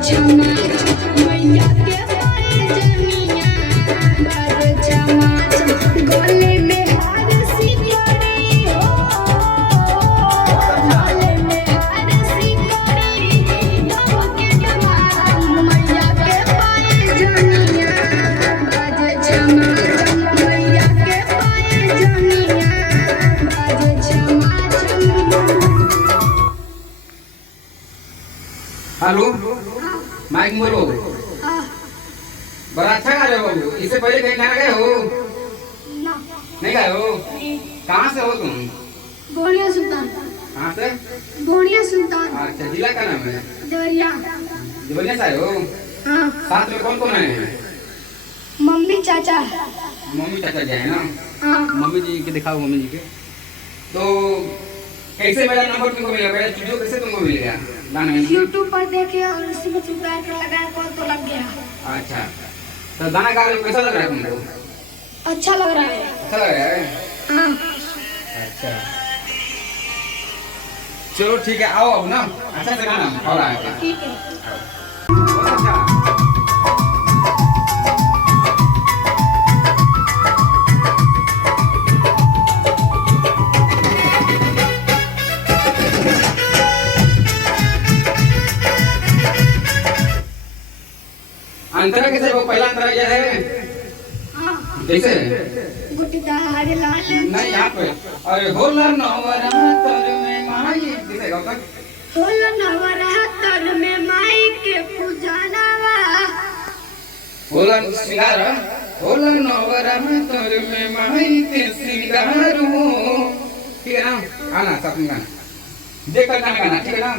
क्षमा मैया के पाए जनिया बाजे क्षमा गले में हार सिकड़ी हो गले में हार सिकड़ी दो के जमा मैया के पाए जनिया बाजे क्षमा मैया के पाए जनिया बाजे क्षमा। हेलो माइक बोलो। बड़ा अच्छा गा रहे हो बाबू। इससे पहले कहीं गाना गए हो? नहीं गए हो? कहाँ से हो तुम? बोनिया सुल्तान। कहाँ से? बोनिया सुल्तान। अच्छा, जिला का नाम है? देवरिया। देवरिया से आए हो? हाँ। साथ में कौन कौन आए हैं? मम्मी चाचा। मम्मी चाचा जी है ना? हाँ। मम्मी जी के दिखाओ, मम्मी जी के। तो कैसे मेरा नंबर तुमको मिलेगा? मेरा स्टूडियो कैसे तुमको मिलेगा? गाना में यूट्यूब पर देखे और उसमें चुका के लगाया कॉल तो लग गया। अच्छा, तो गाना गा रहे हो, कैसा लग रहा है तुमको? अच्छा लग रहा है। अच्छा लग रहा है? हाँ। अच्छा, चलो ठीक है, आओ अब ना अच्छा से गाना हो रहा है। ठीक है। बहुत अच्छा। अंतरा कैसे वो पहला अंतरा क्या है? हाँ। कैसे? गुटीदार लाल नहीं यहाँ पे। अरे होला नवरात्र में माई कैसे गाओ तक? होला नवरात्र में माई के पूजनवा होला श्रृंगार। होला नवरात्र में माई के श्रृंगार हो। ठीक है ना? आना साथ में गाना। देख कर गाना गाना, ठीक है ना?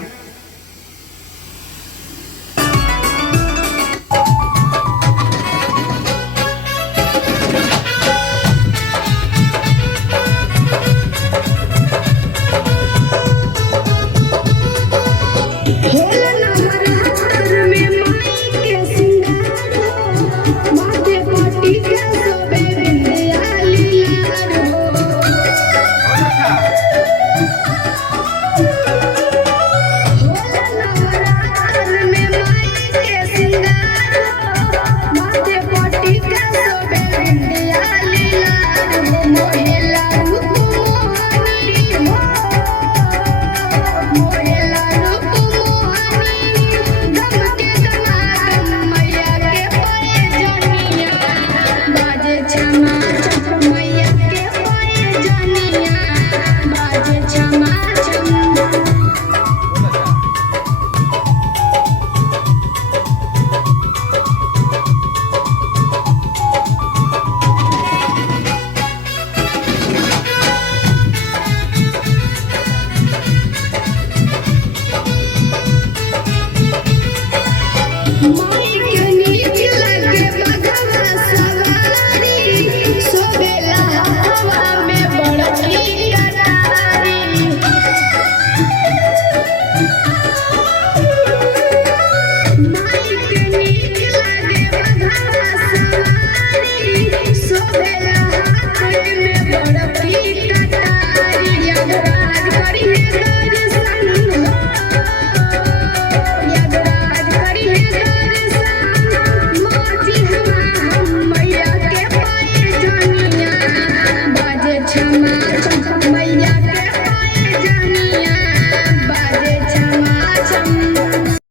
होला नवरात्र में माई के श्रृंगार हो माथे पाटी के सोबे बिंदिया लीलार हो। बहुत अच्छा। होला नवरात्र में माई के श्रृंगार हो माथे पाटी के सोबे बिंदिया लीलार हो। मोहेला रूप मोहनी हो मोहेला रूप मोहनी गम के दनादन मैया के पाए जनिया बाजे क्षमा मैया के पाए जनिया बाजे क्षमा। माई के नीक लगे बगवा सवारी सोबेला हवा में बड़की कटारी। माई